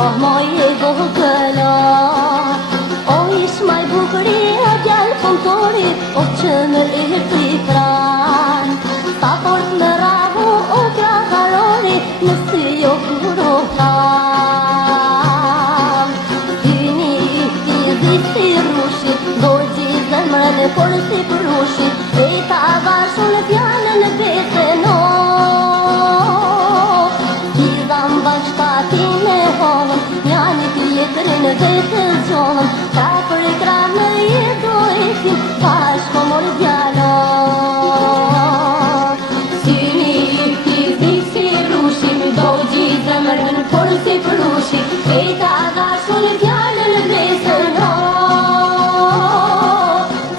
Oh, moje vogëla, oh, ish maj bukuria djallë punëtori, oh, që në irti pran. Sa fort në rahu, oh, kja harori, në sy jo kuro kam. Syni ti si rushi, do gjithë zemrën e por si përushi, e ta vashu në fjallën e bese no. Në vetë gjonëm, ka për e kram në jetë do ekim, pashko morë djalo. Syni ti si rushim, do gjithë zemrën por si përushi, e ta gashu në fjallën në besën no.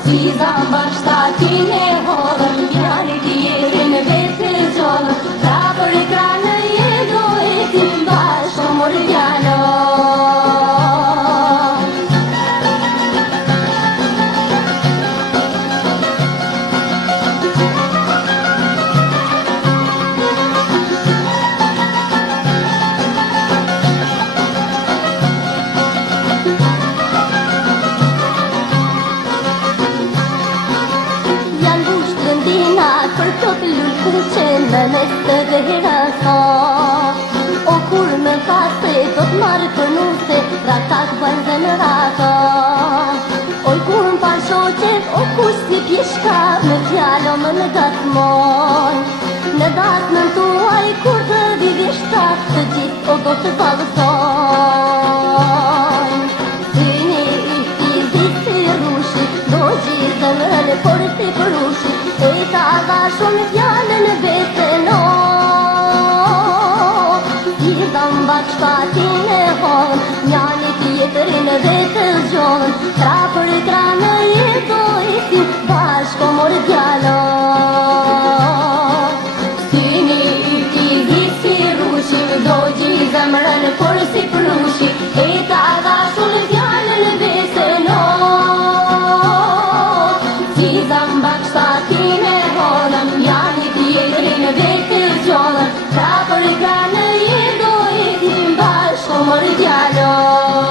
Si zamba shtatin e hodëm, njani tjetëri në vetë gjonëm, ka për e kram në jetë do ekim, pashko morë djalo. Për të të lullku që në mes të vehera sa, o kur më pase do të marrë për nuse, rakat bënë dhe në raka. Oj kur më pashoqet, o kur si pjeshka, në fjalo më në gatë moj. Në datë në tuaj, kur të vivishtat, të gjithë o do të valësoj. Syni ti si rushi, do gjithë zemrën e por si përushi, e ta gashu në fjallën e bese no. Si zamba shpatin e honë, njani tjetëri në vetë gjonën, tra për e tra në jetë do ekim, bashko morë djalo. Syni ti si rushim, do gjithë zemrën por si përushi, e ta gashu në fjallën e bese no. Si zamba shpatin e honëm, njani tjetëri në vetë gjonën, tra për e gra në jetë do ekim, bashko morë djalo.